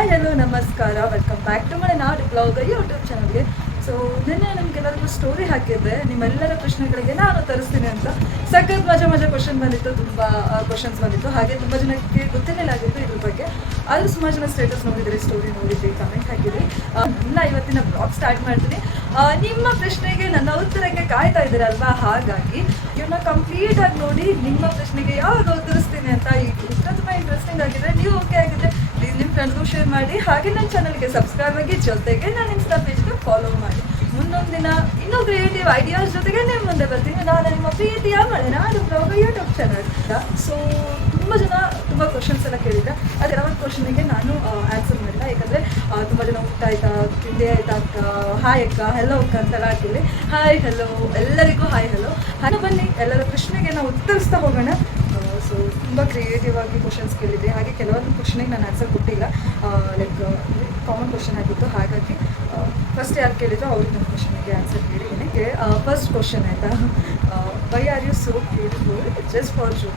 Hi, hello, ನಮಸ್ಕಾರ. Welcome back to my not blog YouTube ಚಾನಲ್ಗೆ so ನಿನ್ನೆ ನಮ್ಗೆಲ್ಲರಿಗೂ ಸ್ಟೋರಿ ಹಾಕಿದ್ದೆ. ನಿಮ್ಮೆಲ್ಲರ ಪ್ರಶ್ನೆಗಳಿಗೆ ನಾನು ತರಿಸ್ತೀನಿ ಅಂತ. ಸಖತ್ ಮಜಾ ಮಜಾ ಕ್ವಶನ್ ಬಂದಿತ್ತು, ತುಂಬ ಕ್ವಶನ್ಸ್ ಬಂದಿತ್ತು. ಹಾಗೆ ತುಂಬ ಜನಕ್ಕೆ ಗೊತ್ತಿರಲಿಲ್ಲ ಆಗಿತ್ತು ಇದ್ರ ಬಗ್ಗೆ. ಅಲ್ಲಿ ಸುಮಾರು ಜನ ಸ್ಟೇಟಸ್ ನೋಡಿದ್ರಿ ಸ್ಟೋರಿ ನೋಡಿದ್ರಿ ಕಮೆಂಟ್ ಹಾಕಿದ್ರಿ. ಇಲ್ಲ ಇವತ್ತಿನ ಬ್ಲಾಗ್ ಸ್ಟಾರ್ಟ್ ಮಾಡ್ತೀನಿ. ನಿಮ್ಮ ಪ್ರಶ್ನೆಗೆ ನನ್ನ ಉತ್ತರಕ್ಕೆ ಕಾಯ್ತಾ ಇದ್ದೀರಲ್ವಾ? ಹಾಗಾಗಿ ಇವನ್ನ ಕಂಪ್ಲೀಟ್ ಆಗಿ ನೋಡಿ ನಿಮ್ಮ ಪ್ರಶ್ನೆಗೆ ಯಾವಾಗ ಉತ್ತರಿಸ್ತೀನಿ ಅಂತ ಈ ಉತ್ತರ ತುಂಬ ಇಂಟ್ರೆಸ್ಟಿಂಗ್ ಆಗಿದೆ ನೀವು ಓಕೆ ಆಗಿದ್ರೆ ಫ್ರೆಂಡ್ಸ್ಗೂ ಶೇರ್ ಮಾಡಿ, ಹಾಗೆ ನನ್ನ ಚಾನಲ್ಗೆ ಸಬ್ಸ್ಕ್ರೈಬ್ ಆಗಿ, ಜೊತೆಗೆ ನಾನು ಇನ್ಸ್ಟಾ ಪೇಜ್ಗೆ ಫಾಲೋ ಮಾಡಿ. ಮುಂದೊಂದು ದಿನ ಇನ್ನೂ ಕ್ರಿಯೇಟಿವ್ ಐಡಿಯಾಸ್ ಜೊತೆಗೆ ನಿಮ್ಮ ಮುಂದೆ ಬರ್ತೀನಿ. ನಾನು ನಿಮ್ಮ ಪ್ರೀತಿಯ Malenadu vlog YouTube channel so ತುಂಬ ಜನ ತುಂಬ ಕ್ವಶನ್ಸ್ ಎಲ್ಲ ಕೇಳಿದ್ದೆ. ಅದು ಯಾವ ಕ್ವಶನಿಗೆ ನಾನು ಆನ್ಸರ್ ಮಾಡಿಲ್ಲ. ಯಾಕಂದರೆ ತುಂಬ ಜನ ಊಟ ಆಯ್ತಾ, ತಿಂಡಿ ಆಯ್ತಾ ಅಕ್ಕ ಹಾಯ್ ಅಕ್ಕ ಹೆಲೋ ಅಕ್ಕ ಅಂತೆಲ್ಲ ಹಾಕಿದ್ವಿ ಹಾಯ್ ಹೆಲೋ ಎಲ್ಲರಿಗೂ ಹಾಯ್ ಹೆಲೋ ಹಾಗೆ ಬನ್ನಿ, ಎಲ್ಲರ ಪ್ರಶ್ನೆಗೆ ನಾವು ಉತ್ತರಿಸ್ತಾ ಹೋಗೋಣ. ತುಂಬ ಕ್ರಿಯೇಟಿವ್ ಆಗಿ ಕ್ವಶನ್ಸ್ ಕೇಳಿದ್ದೆ. ಹಾಗೆ ಕೆಲವೊಂದು ಕ್ವಶನಿಗೆ ನಾನು ಆನ್ಸರ್ ಕೊಟ್ಟಿಲ್ಲ. ಲೈಕ್ ಕಾಮನ್ ಕ್ವಶನ್ ಆಗಿತ್ತು. ಹಾಗಾಗಿ ಫಸ್ಟ್ ಯಾರು ಕೇಳಿದ್ರು ಅವ್ರಿಗೆ ನನ್ನ ಕ್ವಶನಿಗೆ ಆನ್ಸರ್ ಕೇಳಿದ್ದೀನಿ ಫಸ್ಟ್ ಕ್ವಶನ್ ಆಯಿತಾ? Why are you so beautiful just for Joe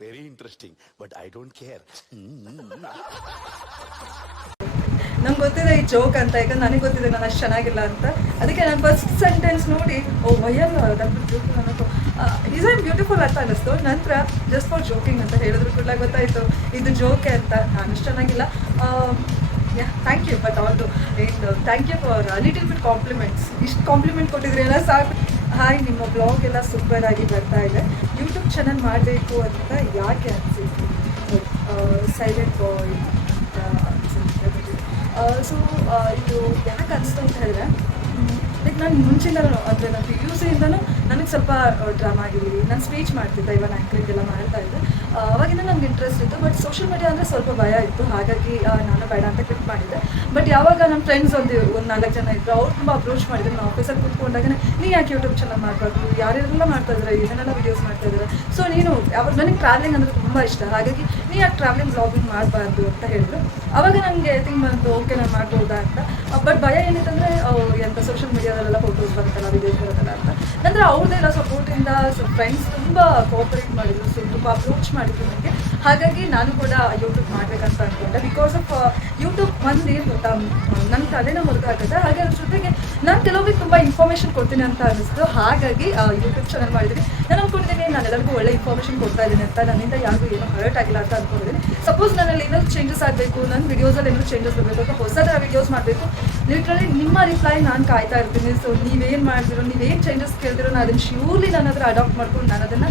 very interesting but I don't care ನಂಗೆ ಗೊತ್ತಿದೆ ಈ ಜೋಕ್ ಅಂತ. ಯಾಕಂದ್ರೆ ನನಗೆ ಗೊತ್ತಿದೆ ನಾನು ಅಷ್ಟು ಚೆನ್ನಾಗಿಲ್ಲ ಅಂತ. ಅದಕ್ಕೆ ನಾನು ಫಸ್ಟ್ ಸೆಂಟೆನ್ಸ್ ನೋಡಿ ಓ ವಯಲ್ಲ ದಟ್ ಬ್ಯೂಟಿಫುಲ್ ಅನ್ನೋದು. ಐಮ್ ಬ್ಯೂಟಿಫುಲ್ ಅಂತ ಅನ್ನಿಸ್ತು ನಂತರ ಜಸ್ಟ್ ಫಾರ್ ಜೋಕಿಂಗ್ ಅಂತ ಹೇಳಿದ್ರು ಕೂಡ ಗೊತ್ತಾಯಿತು. ಇದು ಜೋಕೆ ಅಂತ ನಾನು ಅಷ್ಟು ಚೆನ್ನಾಗಿಲ್ಲ yeah thank you but although and thank you for little bit compliments ಇಷ್ಟು ಕಾಂಪ್ಲಿಮೆಂಟ್ ಕೊಟ್ಟಿದ್ರಿ ಎಲ್ಲ ಸಾಕು. ಹಾಯ್ ನಿಮ್ಮ ಬ್ಲಾಗ್ ಎಲ್ಲ ಸೂಪರ್ ಆಗಿ ಬರ್ತಾ ಇದೆ. ಯೂಟ್ಯೂಬ್ ಚಾನಲ್ ಮಾಡಬೇಕು ಅಂತ ಯಾಕೆ ಅನಿಸಿತ್ತು ಸೈಲೆಂಟ್ ಬಾಯ್ ಸೊ ಇದು ಯಾಕೆ ಅನಿಸ್ತು ಅಂತ ಹೇಳಿದ್ರೆ ಲೈಕ್ ನಾನು ಮುಂಚಿಂದಲೂ ಅಂದರೆ ನನ್ನ ಪಿ ಯು ಸಿಯಿಂದನೂ ನನಗೆ ಸ್ವಲ್ಪ ಡ್ರಾಮಾ ಆಗಿರಲಿ, ನಾನು ಸ್ಪೀಚ್ ಮಾಡ್ತಿದ್ದೆ ಇವನ್ ಆ್ಯಕ್ಟಿಂಗ್ ಎಲ್ಲ ಮಾಡ್ತಾ ಇದ್ದೆ. ಅವಾಗಿಂದ ನನಗೆ ಇಂಟ್ರೆಸ್ಟ್ ಇತ್ತು ಬಟ್ ಸೋಷಿಯಲ್ ಮೀಡಿಯಾ ಅಂದರೆ ಸ್ವಲ್ಪ ಭಯ ಇತ್ತು. ಹಾಗಾಗಿ ನಾನು ಬೇಡ ಅಂತ ಕ್ಲಿಕ್ ಮಾಡಿದ್ದೆ. ಬಟ್ ಯಾವಾಗ ನಮ್ಮ ಫ್ರೆಂಡ್ಸ್ ಒಂದು ಒಂದು ನಾಲ್ಕು ಜನ ಇದ್ದರು ಅವ್ರು ತುಂಬ ಅಪ್ರೋಚ್ ಮಾಡಿದ್ರು. ನಾನು ಆಫೀಸಲ್ಲಿ ಕೂತ್ಕೊಂಡಾಗ ನೀ ಯಾಕೆ ಯೂಟ್ಯೂಬ್ ಚಾನಲ್ ಮಾಡಬಾರ್ದು? ಯಾರ್ಯಾರೆಲ್ಲ ಮಾಡ್ತಾ ಇದ್ದಾರೆ ಇದನ್ನೆಲ್ಲ ವೀಡಿಯೋಸ್ ಮಾಡ್ತಾ ಇದ್ದಾರೆ ಸೊ ನೀನು ಯಾವಾಗ ನನಗೆ ಟ್ರಾವೆಲಿಂಗ್ ಅಂದರೆ ತುಂಬ ಇಷ್ಟ. ಹಾಗಾಗಿ, ನೀ ಯಾಕೆ ಟ್ರಾವೆಲಿಂಗ್ ಬ್ಲಾಗಿಂಗ್ ಮಾಡಬಾರ್ದು? ಅಂತ ಹೇಳಿದ್ರು. ಅವಾಗ ನನಗೆ ಥಿಂಕ್ ಬಂತು ಓಕೆ ನಾನು ಮಾಡ್ಬೋದಾ? ಅಂತ. ಬಟ್ ಭಯ ಏನಿತ್ತಂದರೆ ಎಂಥ ಸೋಷಿಯಲ್ ಮೀಡಿಯಾದಲ್ಲೆಲ್ಲ ಫೋಟೋಸ್ ಬರುತ್ತಲ್ಲ ವಿಡಿಯೋಸ್ ಬರುತ್ತಲ್ಲ ಅಂತ. ನಂತರ ಅವ್ರದ್ದೆಲ್ಲ ಸಪೋರ್ಟಿಂದ ಸೊ ಫ್ರೆಂಡ್ಸ್ ತುಂಬ ಕೋಆಪರೇಟ್ ಮಾಡಿದ್ರು, ಸೊ, ತುಂಬ ಅಪ್ರೋಚ್ ಮಾಡಿದ್ರು ನನಗೆ ಹಾಗಾಗಿ ನಾನು ಕೂಡ ಯೂಟ್ಯೂಬ್ ಮಾಡಬೇಕಂತ ಅಂದ್ಕೊಂಡೆ ಬಿಕಾಸ್ ಆಫ್ ಯೂಟ್ಯೂಬ್ ಒಂದು ಏನು ಗೊತ್ತಾ ನನ್ನ ತಲೆನ ಹೊರಗಾಗುತ್ತೆ ಹಾಗೆ ಅದ್ರ ಜೊತೆಗೆ ನಾನು ಕೆಲವೊಮ್ಮೆ ತುಂಬ ಇನ್ಫಾರ್ಮೇಷನ್ ಕೊಡ್ತೀನಿ ಅಂತ ಅನಿಸ್ತು. ಹಾಗಾಗಿ ಯೂಟ್ಯೂಬ್ ಚಾನಲ್ ಮಾಡಿದ್ದೀನಿ ನಾನು ಅಂದ್ಕೊಂಡಿದ್ದೀನಿ ನಾನು ಎಲ್ಲರಿಗೂ ಒಳ್ಳೆ ಇನ್ಫಾರ್ಮೇಷನ್ ಕೊಡ್ತಾ ಇದ್ದೀನಿ ಅಂತ. ನನ್ನಿಂದ ಯಾರಿಗೂ ಏನೂ ಹರ್ಟ್ ಆಗಿಲ್ಲ ಅಂತ ಅಂದ್ಕೊಂಡಿದ್ದೀನಿ ಸಪೋಸ್ ನನ್ನಲ್ಲಿ ಏನಾದ್ರು ಚೇಂಜಸ್ ಆಗಬೇಕು ನನ್ನ ವಿಡಿಯೋಸಲ್ಲಿ ಏನಾದ್ರು ಚೇಂಜಸ್ ಬರಬೇಕು, ಅಥವಾ ಹೊಸ ಥರ ವಿಡಿಯೋಸ್ ಮಾಡಬೇಕು ಲಿಟ್ರಲಿ ನಿಮ್ಮ ರಿಪ್ಲೈ ನಾನು ಕಾಯ್ತಾ ಇರ್ತೀನಿ. ಸೊ ನೀವೇನು ಮಾಡಿದಿರೋ, ನೀವೇನು ಚೇಂಜಸ್ ಕೇಳಿದಿರೋ, ನಾನು ಅದನ್ನು ಶ್ಯೂರ್ಲಿ ನಾನು ಅದರ ಅಡಾಪ್ಟ್ ಮಾಡ್ಕೊಂಡು ನಾನು ಅದನ್ನು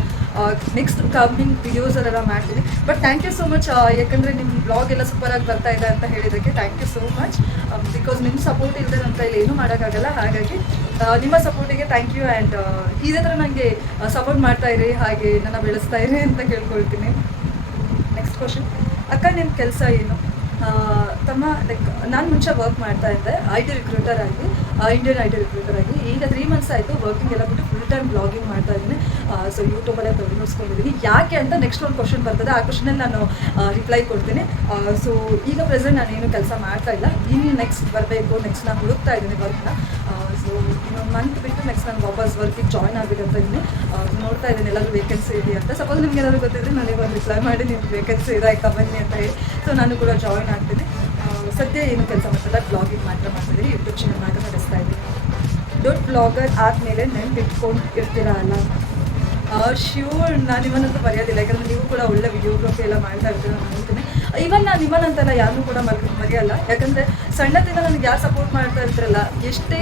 ನೆಕ್ಸ್ಟ್ ಕಮಿಂಗ್ ವಿಡಿಯೋಸಲ್ಲೆಲ್ಲ ಮಾಡ್ತೀನಿ. But thank you so much ಯಾಕಂದರೆ ನಿಮ್ಮ ಬ್ಲಾಗ್ ಎಲ್ಲ ಸೂಪರಾಗಿ ಬರ್ತಾ ಇದೆ ಅಂತ ಹೇಳಿದ್ದಕ್ಕೆ thank you so much because ನಿಮ್ಮ ಸಪೋರ್ಟ್ ಇಲ್ಲದೆ ನನ್ನ ಕೈಲಿ ಏನೂ ಮಾಡೋಕ್ಕಾಗಲ್ಲ. ಹಾಗಾಗಿ ನಿಮ್ಮ ಸಪೋರ್ಟಿಗೆ ಥ್ಯಾಂಕ್ ಯು ಆ್ಯಂಡ್ ಇದೇ ಥರ ನನಗೆ ಸಪೋರ್ಟ್ ಮಾಡ್ತಾ ಇರಿ, ಹಾಗೆ ನನ್ನ ಬೆಳೆಸ್ತಾ ಇರಿ ಅಂತ ಕೇಳ್ಕೊಳ್ತೀನಿ. ನೆಕ್ಸ್ಟ್ ಕ್ವಶನ್ ಅಕ್ಕ ನಿಮ್ಮ ಕೆಲಸ ಏನು? ತಮ್ಮ ಲೈಕ್ ನಾನು ಮುಂಚೆ ವರ್ಕ್ ಮಾಡ್ತಾ ಇದ್ದೆ ಐ ಟಿ ರಿಕ್ರೂಟರ್ ಆಗಿ ಇಂಡಿಯನ್ ಐ ಟಿ ರಿಕ್ರೂಟರ್ ಆಗಿ. ಈಗ ತ್ರೀ ಮಂತ್ಸ್ ಆಯಿತು ವರ್ಕಿಂಗ್ ಎಲ್ಲ ಬಿಟ್ಟು ಫುಲ್ ಟೈಮ್ ಬ್ಲಾಗಿಂಗ್ ಮಾಡ್ತಾ ಇದ್ದೀನಿ. ಸೊ ಯೂಟ್ಯೂಬಲ್ಲೇ ತೊಗೊಂಡಿದ್ದೀನಿ ಯಾಕೆ ಅಂತ ನೆಕ್ಸ್ಟ್ ಒಂದು ಕ್ವಶನ್ ಬರ್ತದೆ. ಆ ಕ್ವಶನಲ್ಲಿ ನಾನು ರಿಪ್ಲೈ ಕೊಡ್ತೀನಿ. ಸೊ ಈಗ ಪ್ರೆಸೆಂಟ್ ನಾನು ಏನು ಕೆಲಸ ಮಾಡ್ತಾ ಇಲ್ಲ. ಇನ್ನು ನೆಕ್ಸ್ಟ್ ಬರಬೇಕು. ನೆಕ್ಸ್ಟ್ ನಾನು ಹುಡುಕ್ತಾ ಇದ್ದೀನಿ ವರ್ಕ್ನ ಸೊ ಇನ್ನೊಂದು ಮಂತ್ ಬಿಟ್ಟು ನೆಕ್ಸ್ಟ್ ನಾನು ವಾಪಸ್ ವರ್ಕಿಗೆ ಜಾಯ್ನ್ ಆಗಬೇಕಂತ ಇದ್ದೀನಿ. ನೋಡ್ತಾ ಇದ್ದೀನಿ. ಎಲ್ಲರೂ ವೇಕೆನ್ಸಿ ಇದೆ ಅಂತ. ಸಪೋಸ್ ನಿಮ್ಗೆ ಏನಾದರೂ ಗೊತ್ತಿದ್ರೆ ನನಗೆ ಒಂದು ರಿಪ್ಲೈ ಮಾಡಿ ನಿಮ್ಗೆ ವೇಕೆನ್ಸಿ ಇದೆ ಆಯ್ತಾ ಬನ್ನಿ ಅಂತ ಹೇಳಿ. ಸೊ ನಾನು ಕೂಡ ಜಾಯ್ನ್ ಆಗ್ತೀನಿ. ಸದ್ಯ ಏನು ಕೆಲಸ ಮಾಡ್ತಿಲ್ಲ. ಬ್ಲಾಗಿಂಗ್ ಮಾತ್ರ ಮಾಡ್ತಿದ್ದೀನಿ ಯೂಟ್ಯೂಬ್ ಚಾನಲ್ ಮಾತ್ರ ನಡೆಸ್ತಾ ಇದ್ದೀನಿ. ದೊಡ್ಡ ಬ್ಲಾಗರ್ ಆದಮೇಲೆ ನೆನ್ಪಿಟ್ಕೊಂಡು ಇರ್ತೀರಾ ಅಲ್ಲ? ಶ್ಯೂರ್ ನಾನು ನಿಮ್ಮನ್ನಂತೂ ಮರೆಯೋದಿಲ್ಲ. ಯಾಕಂದ್ರೆ ನೀವು ಕೂಡ ಒಳ್ಳೆ ವಿಡಿಯೋಗ್ರಫಿ ಎಲ್ಲ ಮಾಡ್ತಾ ಇರ್ತೀರ ನಾನು ನೋಡ್ತೀನಿ ಇವನ್ ನಾನು ನಿಮ್ಮನ್ನಂತೆಲ್ಲ ಯಾರನ್ನೂ ಕೂಡ ಮರ್ ಮರೆಯಲ್ಲ ಯಾಕಂದರೆ ಸಣ್ಣದಿಂದ ನನಗೆ ಯಾರು ಸಪೋರ್ಟ್ ಮಾಡ್ತಾ ಇರ್ತಾರಲ್ಲ, ಎಷ್ಟೇ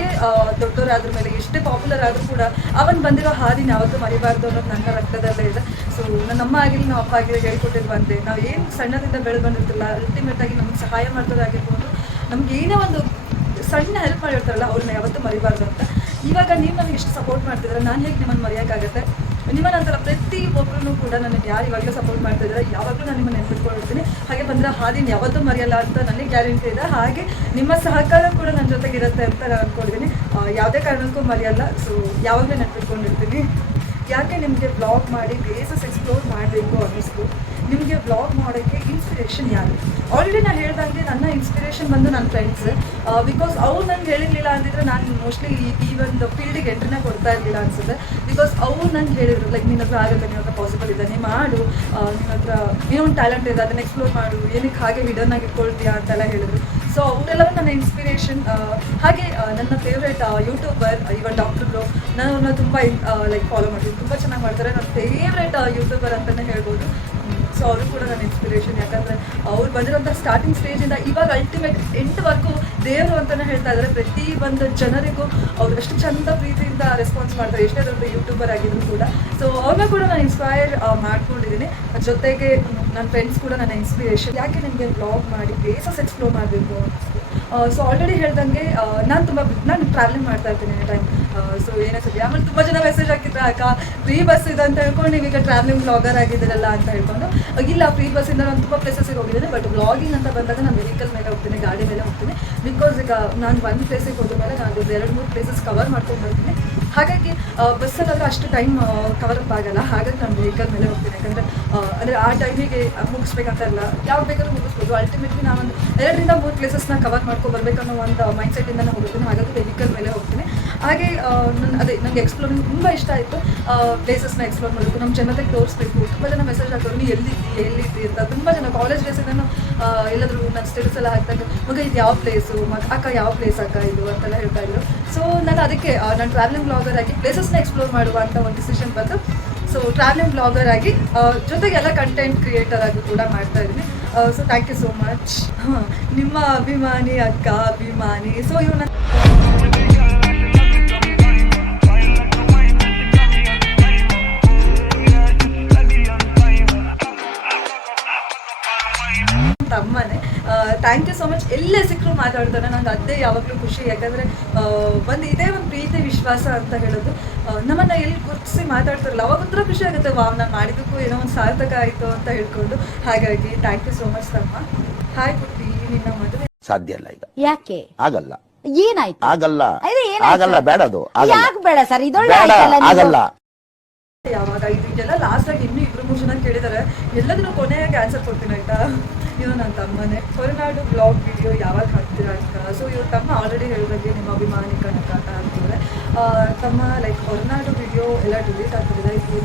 ದೊಡ್ಡವರಾದ್ರ ಮೇಲೆ, ಎಷ್ಟೇ ಪಾಪ್ಯುಲರ್ ಆದರೂ ಕೂಡ ಅವನ್ ಬಂದಿರೋ ಹಾದಿನ ಯಾವತ್ತೂ ಮರಿಬಾರ್ದು ಅನ್ನೋದು ನನ್ನ ರಕ್ತದಲ್ಲೇ ಇದೆ. ಸೊ ನನ್ನ ಅಮ್ಮ ಆಗಿರಲಿ ನಾವು ಅಪ್ಪ ಆಗಿರಲಿ ಹೇಳ್ಕೊಟ್ಟಿರುವಂತೆ ನಾವು ಏನು ಸಣ್ಣದಿಂದ ಬೆಳೆದು ಬಂದಿರ್ತಿಲ್ಲ ಅಲ್ಟಿಮೇಟ್ ಆಗಿ ನಮ್ಗೆ ಸಹಾಯ ಮಾಡೋದಾಗಿರ್ಬೋದು ನಮ್ಗೆ ಏನೇ ಒಂದು ಸಣ್ಣ ಹೆಲ್ಪ್ ಮಾಡಿರ್ತಾರಲ್ಲ, ಅವ್ರನ್ನ ಯಾವತ್ತೂ ಮರಿಬಾರ್ದು ಅಂತ. ಇವಾಗ ನೀವು ನನಗೆ ಎಷ್ಟು ಸಪೋರ್ಟ್ ಮಾಡ್ತಿದ್ರೆ ನಾನು ಹೇಗೆ ನಿಮ್ಮನ್ನು ಮರೆಯೋಕ್ಕಾಗತ್ತೆ? ನಿಮ್ಮ ನಂತರ ಪ್ರತಿ ಒಬ್ಬರು ಕೂಡ ನನಗೆ ಯಾರು ಇವಾಗಲೂ ಸಪೋರ್ಟ್ ಮಾಡ್ತಾ ಇದ್ದಾರೆ ಯಾವಾಗಲೂ ನಾನು ನಿಮ್ಮನ್ನು ನೆನ್ಪಿಟ್ಕೊಂಡಿರ್ತೀನಿ ಹಾಗೆ ಬಂದರೆ ಹಾದಿನ ಯಾವತ್ತೂ ಮರೆಯಲ್ಲ ಅಂತ ನನಗೆ ಗ್ಯಾರಂಟಿ ಇದೆ. ಹಾಗೆ ನಿಮ್ಮ ಸಹಕಾರ ಕೂಡ ನನ್ನ ಜೊತೆಗಿರುತ್ತೆ ಅಂತ ನಾನು ಅಂದ್ಕೊಂಡಿದ್ದೀನಿ ಯಾವುದೇ ಕಾರಣಕ್ಕೂ ಮರೆಯಲ್ಲ. ಸೊ ಯಾವಾಗಲೂ ನೆನ್ಪಿಟ್ಕೊಂಡಿರ್ತೀನಿ. ಯಾಕೆ ನಿಮಗೆ ಬ್ಲಾಗ್ ಮಾಡಿ ಪ್ಲೇಸಸ್ ಎಕ್ಸ್ಪ್ಲೋರ್ ಮಾಡಬೇಕು ಅನ್ನಿಸ್ತು? ನಿಮಗೆ ಬ್ಲಾಗ್ ಮಾಡೋಕ್ಕೆ ಇನ್ಸ್ಪಿರೇಷನ್ ಯಾರು? ಆಲ್ರೆಡಿ ನಾನು ಹೇಳ್ದಂಗೆ ನನ್ನ ಇನ್ಸ್ಪಿರೇಷನ್ ಬಂದು ನನ್ನ ಫ್ರೆಂಡ್ಸ್ ಬಿಕಾಸ್ ಅವ್ರು ನಂಗೆ ಹೇಳಿರ್ಲಿಲ್ಲ ಅಂದಿದ್ರೆ ನಾನು ಮೋಸ್ಟ್ಲಿ ಈ ಒಂದು ಫೀಲ್ಡಿಗೆ ಎಂಟ್ರಿನೇ ಕೊಡ್ತಾ ಇರಲಿಲ್ಲ ಅನ್ಸುತ್ತೆ. ಬಿಕಾಸ್ ಅವ್ರು ನಂಗೆ ಹೇಳಿದ್ರು ಲೈಕ್ ನಿನ್ನ ಹತ್ರ ಆಗುತ್ತೆ, ನಿನ್ನ ಹತ್ರ ಪಾಸಿಬಲ್ ಇದೆ, ನೀ ಮಾಡು. ನಿನ್ನ ಹತ್ರ ಏನೋ ಒಂದು ಟ್ಯಾಲೆಂಟ್ ಇದೆ, ಅದನ್ನ ಎಕ್ಸ್ಪ್ಲೋರ್ ಮಾಡು. ಏನಕ್ಕೆ ಹಾಗೆ ವಿಡನ್ ಆಗಿ ಇಟ್ಕೊಳ್ತೀಯಾ ಅಂತೆಲ್ಲ ಹೇಳಿದ್ರು. ಸೊ ಅವರೆಲ್ಲರೂ ನನ್ನ ಇನ್ಸ್ಪಿರೇಷನ್ ಹಾಗೆ ನನ್ನ ಫೇವ್ರೇಟ್ ಯೂಟ್ಯೂಬರ್ ಇವನ್ ಡಾಕ್ಟರ್ ಬ್ರೋ ನಾನು ತುಂಬ ಲೈಕ್ ಫಾಲೋ ಮಾಡ್ತೀನಿ ತುಂಬ ಚೆನ್ನಾಗಿ ಮಾಡ್ತಾರೆ. ನನ್ನ ಫೇವ್ರೇಟ್ ಯೂಟ್ಯೂಬರ್ ಅಂತಲೇ ಹೇಳ್ಬೋದು. ಸೊ ಅವರು ಕೂಡ ನನ್ನ ಇನ್ಸ್ಪಿರೇಷನ್ ಯಾಕಂದರೆ ಅವ್ರು ಬಂದಿರೋಂಥ ಸ್ಟಾರ್ಟಿಂಗ್ ಸ್ಟೇಜಿಂದ ಇವಾಗ ಅಲ್ಟಿಮೇಟ್ ಎಂಟವರೆಗೂ ದೇವರು ಅಂತಲೇ ಹೇಳ್ತಾ ಇದ್ದಾರೆ ಪ್ರತಿ ಒಂದು ಜನರಿಗೂ ಅವ್ರು ಎಷ್ಟು ಚಂದ ಪ್ರೀತಿಯಿಂದ ರೆಸ್ಪಾನ್ಸ್ ಮಾಡ್ತಾರೆ. ಎಷ್ಟೇ ದೊಡ್ಡ ಯೂಟ್ಯೂಬರ್ ಆಗಿದ್ರು ಕೂಡ. ಸೊ ಅವ್ರನ್ನ ಕೂಡ ನಾನು ಇನ್ಸ್ಪೈರ್ ಮಾಡ್ಕೊಂಡಿದ್ದೀನಿ. ಜೊತೆಗೆ ನನ್ನ ಫ್ರೆಂಡ್ಸ್ ಕೂಡ ನನ್ನ ಇನ್ಸ್ಪಿರೇಷನ್ ಯಾಕೆ ನನಗೆ ಬ್ಲಾಗ್ ಮಾಡಿ ಪ್ಲೇಸಸ್ ಎಕ್ಸ್ಪ್ಲೋರ್ ಮಾಡಬೇಕು? ಸೊ ಆಲ್ರೆಡಿ ಹೇಳ್ದಂಗೆ ನಾನು ತುಂಬ ನಾನು ಟ್ರಾವೆಲಿಂಗ್ ಮಾಡ್ತಾ ಇರ್ತೀನಿ ಟೈಮ್ ಸೊ ಏನೇ ಸರಿ ಆಮೇಲೆ ತುಂಬ ಜನ ಮೆಸೇಜ್ ಹಾಕಿದ್ರೆ, ಅಕ್ಕ ಫ್ರೀ ಬಸ್ ಇದೆ ಅಂತ ಹೇಳ್ಕೊಂಡು ನೀವೀಗ ಟ್ರಾವೆಲಿಂಗ್ ಬ್ಲಾಗರ್ ಆಗಿದ್ದೀರಲ್ಲ ಅಂತ ಹೇಳ್ಕೊಂಡು ಇಲ್ಲ ಫ್ರೀ ಬಸ್ಸಿಂದ ನಾನು ತುಂಬ ಪ್ಲೇಸಸ್ಗೆ ಹೋಗಿದ್ದೀನಿ ಬಟ್ ಬ್ಲಾಗಿಂಗ್ ಅಂತ ಬಂದಾಗ ನಾನು ವೆಹಿಕಲ್ ಮೇಲೆ ಹೋಗ್ತೀನಿ, ಗಾಡಿ ಮೇಲೆ ಹೋಗ್ತೀನಿ ಬಿಕಾಸ್ ಈಗ ನಾನು ಒಂದು ಪ್ಲೇಸಿಗೆ ಹೋದ ಮೇಲೆ ನಾನು ಎರಡು ಮೂರು ಪ್ಲೇಸಸ್ ಕವರ್ ಮಾಡ್ಕೊಂಡು ಬರ್ತೀನಿ. ಹಾಗಾಗಿ ಬಸ್ಸಲ್ಲಾದ್ರೆ ಅಷ್ಟು ಟೈಮ್ ಕವರ್ ಅಪ್ ಆಗಲ್ಲ. ಹಾಗಾಗಿ ನಾನು ವೆಹಿಕಲ್ ಮೇಲೆ ಹೋಗ್ತೀನಿ. ಯಾಕಂದರೆ ಅಂದರೆ ಆ ಟೈಮಿಗೆ ಮುಗಿಸ್ಬೇಕಂತ ಇಲ್ಲ ಯಾವಾಗ ಬೇಕಾದ್ರೂ ಮುಗಿಸ್ಬೋದು. ಅಲ್ಟಿಮೇಟ್ಲಿ ನಾನೊಂದು ಎರಡರಿಂದ ಮೂರು ಪ್ಲೇಸಸ್ನ ಕವರ್ ಮಾಡ್ಕೊಂಡು ಬರಬೇಕನ್ನೋ ಒಂದು ಮೈಂಡ್ ಸೆಟ್ಟಿಂದ ನಾನು ಹೋಗ್ತೀನಿ. ಹಾಗಾಗಿ ವೆಹಿಕಲ್ ಮೇಲೆ ಹೋಗ್ತೀನಿ. ಹಾಗೆ ನನ್ನ ಅದೇ ನನಗೆ ಎಕ್ಸ್ಪ್ಲೋರಿಂಗ್ ತುಂಬ ಇಷ್ಟ ಆಯಿತು. ಪ್ಲೇಸಸ್ನ ಎಕ್ಸ್ಪ್ಲೋರ್ ಮಾಡಬೇಕು ನಮ್ಮ ಜನತೆಗೆ ತೋರಿಸ್ಬೇಕು. ತುಂಬ ಜನ ಮೆಸೇಜ್ ಹಾಕೋರು ನೀ ಎಲ್ಲಿದ್ದಿ ಎಲ್ಲಿದ್ದಿ? ಅಂತ. ತುಂಬ ಜನ ಕಾಲೇಜ್ ಡೇಸಿಂದ ಎಲ್ಲಾದರೂ ನನ್ನ ಸ್ಟೇಟಸ್ ಎಲ್ಲ ಹಾಕಿದಾಗ, ಮಗ, ಇದು ಯಾವ ಪ್ಲೇಸು ಮಗ, ಅಕ್ಕ ಯಾವ ಪ್ಲೇಸ್ ಅಕ್ಕ ಇದು? ಅಂತೆಲ್ಲ ಹೇಳ್ತಾ ಇದ್ರು. ಸೊ ನಾನು ಅದಕ್ಕೆ ನಾನು ಟ್ರಾವೆಲಿಂಗ್ ಬ್ಲಾಗರ್ ಆಗಿ ಪ್ಲೇಸಸ್ನ ಎಕ್ಸ್ಪ್ಲೋರ್ ಮಾಡುವ ಅಂತ ಒಂದು ಡಿಸಿಷನ್ ಬಂತು. ಸೊ ಟ್ರಾವೆಲಿಂಗ್ ಬ್ಲಾಗರ್ ಆಗಿ ಜೊತೆಗೆ ಎಲ್ಲ ಕಂಟೆಂಟ್ ಕ್ರಿಯೇಟರ್ ಆಗಿ ಕೂಡ ಮಾಡ್ತಾ ಇದ್ದೀನಿ. So thank you so much ನಿಮ್ಮ ಅಭಿಮಾನಿ, ಅಕ್ಕ ಅಭಿಮಾನಿ. ಸೊ ಇವನ್ನ ಥ್ಯಾಂಕ್ ಯು ಸೊ ಮಚ್. ಎಲ್ಲೇ ಸಿಕ್ಕರು ಮಾತಾಡ್ತಾರೆ ನಂಗೆ ಅದೇ ಯಾವಾಗಲೂ ಖುಷಿ. ಯಾಕಂದರೆ ಒಂದು ಇದೇ ಒಂದು ಪ್ರೀತಿ ವಿಶ್ವಾಸ ಅಂತ ಹೇಳೋದು ನಮ್ಮನ್ನು ಎಲ್ಲಿ ಗುರುತಿಸಿ ಮಾತಾಡ್ತಾರಲ್ಲ ಅವಾಗ ಒಂಥರ ಖುಷಿ ಆಗುತ್ತೆ. ವಾವ್ ನಾನು ಮಾಡಿದ್ದಕ್ಕೂ ಏನೋ ಒಂದು ಸಾರ್ಥಕ ಆಯಿತು ಅಂತ ಹೇಳ್ಕೊಂಡು. ಹಾಗಾಗಿ ಥ್ಯಾಂಕ್ ಯು ಸೋ ಮಚ್ ತಮ್ಮ. ಹಾಯ್ ಪುಟ್ಟಿ ನಿನ್ನ ಮದುವೆ ಸಾಧ್ಯ ಅಲ್ಲ ಈಗ. ಯಾಕೆ? ಆಗಲ್ಲ. ಏನಾಯ್ತು? ಆಗಲ್ಲ? ಆಗಲ್ಲ ಬೇಡ ಅದು. ಯಾಕೆ ಬೇಡ ಸರ್? ಇದೊಳ್ಳೆ? ಆಗಲ್ಲ. ಯಾವಾಗ? ಇದು ಇದೆಲ್ಲ ಲಾಸ್ಟ್ ಆಗಿ ಇನ್ನೂ ಇಬ್ರು ಮೂರು ಜನ ಕೇಳಿದಾರೆ. ಎಲ್ಲದನ್ನು ಕೊನೆಯಾಗಿ ಆನ್ಸರ್ ಕೊಡ್ತೀನಿ ಆಯ್ತಾ? ಇದು ನನ್ನ ತಮ್ಮನೇ. ಹೊರನಾಡು ಬ್ಲಾಗ್ ವಿಡಿಯೋ ಯಾವಾಗ ಹಾಕ್ತೀರಾ ಅಂತ. ಸೊ ಇವ್ರ ತಮ್ಮ ಆಲ್ರೆಡಿ ಹೇಳಿದಾಗೆ ನಿಮ್ಮ ಅಭಿಮಾನಿ ಕನಕ ಅಂತ ತಮ್ಮ ಲೈಕ್ ಹೊರನಾಡು ವಿಡಿಯೋ ಎಲ್ಲ ಡಿಲೀಟ್ ಆಗ್ತಿದೆ. ಇದು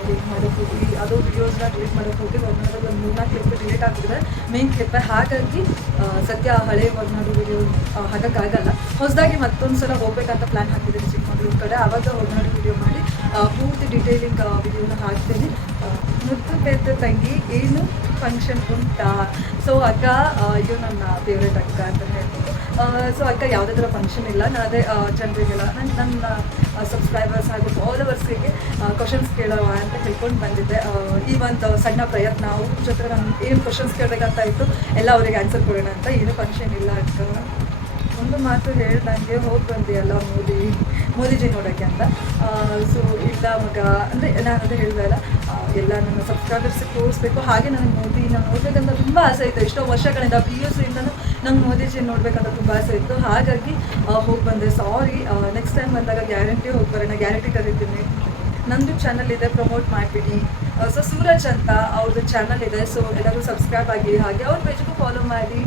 ಡಿಲೀಟ್ ಮಾಡೋಕ್ಕೆ ಹೋಗಿ, ಅದು ವಿಡಿಯೋಸ್ನ ಡಿಲೀಟ್ ಮಾಡೋಕೆ ಹೋಗಿ ಹೊರನಾಡು ಒಂದು ಮೂರ್ನಾಲ್ಕು ಕ್ಲಿಪ್ ಡಿಲೀಟ್ ಆಗ್ತಿದೆ. ಮೇನ್ ಕ್ಲಿಪ್ ಹಾಗಾಗಿ ಸದ್ಯ ಹಳೆ ಹೊರನಾಡು ವಿಡಿಯೋ ಹಾಕೋಕ್ಕಾಗಲ್ಲ. ಹೊಸದಾಗಿ ಮತ್ತೊಂದು ಸಲ ಹೋಗ್ಬೇಕಂತ ಪ್ಲ್ಯಾನ್ ಹಾಕಿದ್ದೀನಿ ಚಿಕ್ಕಮಗಳೂರು ಕಡೆ. ಆವಾಗ ಹೊರನಾಡು ವಿಡಿಯೋ ಮಾಡಿ ಪೂರ್ತಿ ಡಿಟೇಲಿಂಗ್ ವಿಡಿಯೋನ ಹಾಕ್ತೀನಿ. ಮುದ್ದು ಬೆದ್ದ ತಂಗಿ ಏನು ಫಂಕ್ಷನ್ ಉಂಟಾ? ಸೊ ಅಕ್ಕ ಅಯ್ಯೋ ನನ್ನ ಫೇವ್ರೇಟ್ ಅಕ್ಕ ಅಂತ ಹೇಳ್ಬೋದು. ಸೊ ಅಕ್ಕ ಯಾವುದೇ ಥರ ಫಂಕ್ಷನ್ ಇಲ್ಲ. ನಾನು ಅದೇ ಜನರಿಗೆಲ್ಲ ನನ್ನ ನನ್ನ ಸಬ್ಸ್ಕ್ರೈಬರ್ಸ್ ಹಾಗೂ ಫಾಲೋವರ್ಸ್ಗೆ ಕ್ವಶನ್ಸ್ ಕೇಳೋ ಅಂತ ಹೇಳ್ಕೊಂಡು ಬಂದಿದ್ದೆ. ಈ ಒಂದು ಸಣ್ಣ ಪ್ರಯತ್ನ ಅವ್ರ ಜೊತೆ ನಾನು ಏನು ಕ್ವಶನ್ಸ್ ಕೇಳಬೇಕಂತ ಇತ್ತು, ಎಲ್ಲ ಅವರಿಗೆ ಆನ್ಸರ್ ಕೊಡೋಣ ಅಂತ. ಏನು ಫಂಕ್ಷನ್ ಇಲ್ಲ ಅಕ್ಕ. ಒಂದು ಮಾತು ಹೇಳ್ದಂಗೆ ಹೋಗಿ ಬಂದಿಯಲ್ಲ ಮೋದಿ. ಮೋದಿಜಿ ನೋಡೋಕ್ಕೆ ಅಂತ. ಸೊ ಇಲ್ಲ ಮಗ. ಅಂದರೆ ನಾನು ಅದೇ ಹೇಳಿದೆಲ್ಲ ಎಲ್ಲ ನನ್ನ ಸಬ್ಸ್ಕ್ರೈಬರ್ಸ್ಗೆ ತೋರಿಸ್ಬೇಕು ಹಾಗೆ ನನಗೆ ಮೋದಿನ ನೋಡಬೇಕಂತ ತುಂಬ ಆಸೆ ಇತ್ತು. ಎಷ್ಟೋ ವರ್ಷಗಳಿಂದ ಪಿ ಯು ಸಿಯಿಂದನೂ ನಂಗೆ ಮೋದಿಜಿ ನೋಡಬೇಕಂತ ತುಂಬ ಆಸೆ ಇತ್ತು. ಹಾಗಾಗಿ ಹೋಗಿ ಬಂದೆ. ಸಾರಿ ನೆಕ್ಸ್ಟ್ ಟೈಮ್ ಬಂದಾಗ ಗ್ಯಾರಂಟಿ ಹೋಗಿ ಬರೋಣ. ಗ್ಯಾರಂಟಿ ಕರಿತೀನಿ ನಂದು ಚಾನಲ್ ಇದೆ ಪ್ರಮೋಟ್ ಮಾಡಿಬಿಡಿ. ಸೊ ಸೂರಜ್ ಅಂತ ಅವ್ರದ್ದು ಚಾನಲ್ ಇದೆ. ಸೊ ಎಲ್ಲರೂ ಸಬ್ಸ್ಕ್ರೈಬ್ ಆಗಿ, ಹಾಗೆ ಅವ್ರ ಪೇಜ್ಗೂ ಫಾಲೋ ಮಾಡಿ.